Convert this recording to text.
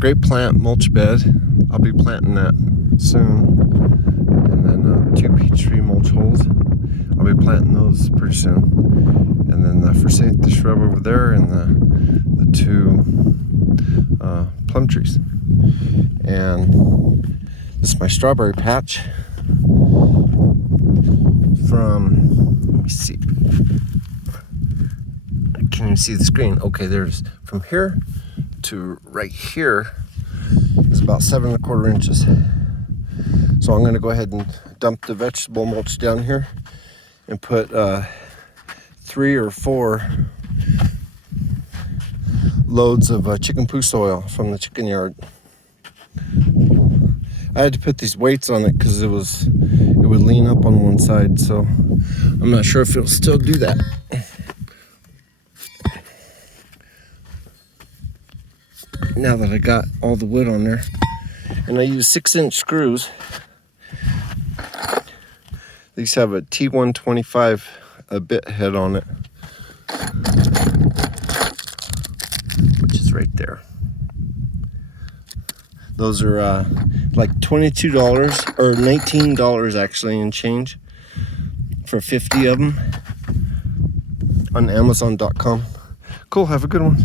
great plant mulch bed. I'll be planting that soon. And then 2 peach tree mulch holes. I'll be planting those pretty soon. And then the forsythia shrub over there, and the 2 plum trees. And this is my strawberry patch from, let me see, can you see the screen? Okay, there's from here to right here is about 7 1/4 inches. So I'm going to go ahead and dump the vegetable mulch down here and put 3 or 4 loads of chicken poo soil from the chicken yard. I had to put these weights on it because it would lean up on one side, so I'm not sure if it'll still do that. Now that I got all the wood on there, and I use 6-inch screws. These have a T125 bit head on it, which is right there. Those are like $22 or $19 actually and change for 50 of them on Amazon.com. Cool, have a good one.